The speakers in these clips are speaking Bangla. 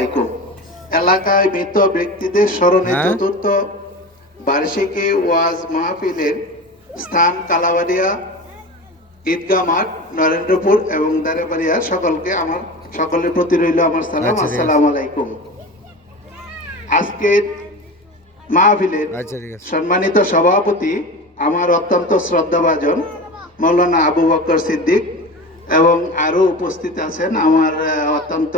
আলাইকুম। এলাকায় মৃত ব্যক্তিদের স্মরণে চতুর্থ বার্ষিকী ওয়াজ মাহফিলের স্থান কালাবাড়িয়া ঈদগাহ মাঠ, নরেন্দ্রপুর এবং দারেবাড়িয়া। সকলের প্রতি রইল আমার সালাম। আসসালামু আলাইকুম। আজকের মাহফিলের সম্মানিত সভাপতি আমার অত্যন্ত শ্রদ্ধাভাজন মৌলানা আবু বকর সিদ্দিক এবং আরো উপস্থিত আছেন আমার অত্যন্ত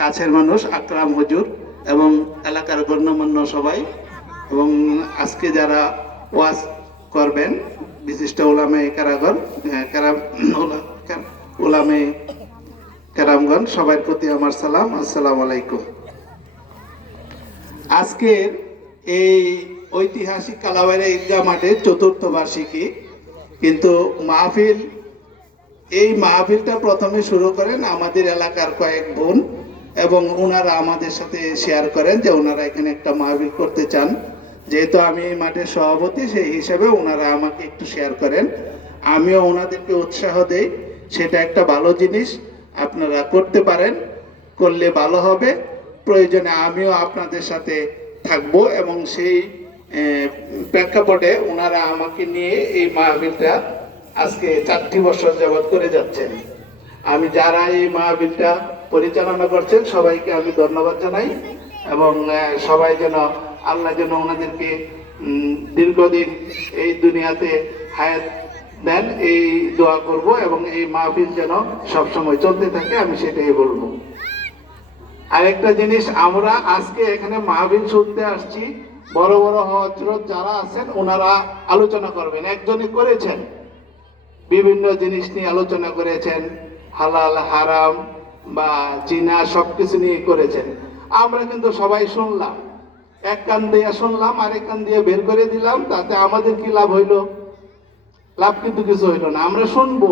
কাছের মানুষ আকরাম হুজুর এবং এলাকার গণ্যমান্য সবাই, এবং আজকে যারা ওয়াজ করবেন বিশিষ্ট উলামায়ে কেরামগণ, সবার প্রতি আমার সালাম। আসসালামু আলাইকুম। আজকের এই ঐতিহাসিক কালাবাড়িয়া ঈদগাহ মাঠের চতুর্থ বার্ষিকী, কিন্তু এই মাহফিলটা প্রথমে শুরু করেন আমাদের এলাকার কয়েক বোন, এবং ওনারা আমাদের সাথে শেয়ার করেন যে ওনারা এখানে একটা মাহফিল করতে চান। যেহেতু আমি এই মাঠের সভাপতি, সেই হিসাবে ওনারা আমাকে একটু শেয়ার করেন, আমিও ওনাদেরকে উৎসাহ দেই। সেটা একটা ভালো জিনিস, আপনারা করতে পারেন, করলে ভালো হবে। প্রয়োজনে আমিও আপনাদের সাথে থাকবো, এবং সেই প্রেক্ষাপটে ওনারা আমাকে নিয়ে এই মাহফিলটা আজকে 4টি বছর যাবৎ করে যাচ্ছেন। আমি যারা এই মাহফিলটা পরিচালনা করছেন সবাইকে আমি ধন্যবাদ জানাই, এবং সবাই যেন আল্লাহ যেন ওনাদেরকে দীর্ঘদিন এই দুনিয়াতে হায়াত দেন, এই দোয়া করব, এবং এই মাহফিল যেন সবসময় চলতে থাকে, আমি সেটাই বলবো। আরেকটা জিনিস, আমরা আজকে এখানে মাহফিল শুনতে আসছি, বড় বড় হযরত যারা আছেন ওনারা আলোচনা করবেন, একজনই করেছেন, বিভিন্ন জিনিস নিয়ে আলোচনা করেছেন, হালাল হারাম বা জিনা সবকিছু নিয়ে করেছেন। আমরা কিন্তু সবাই শুনলাম, এক কান দিয়ে শুনলাম, আরেক কান দিয়ে বের করে দিলাম, তাতে আমাদের কি লাভ হইল? লাভ কিন্তু কিছু হইল না। আমরা শুনবো,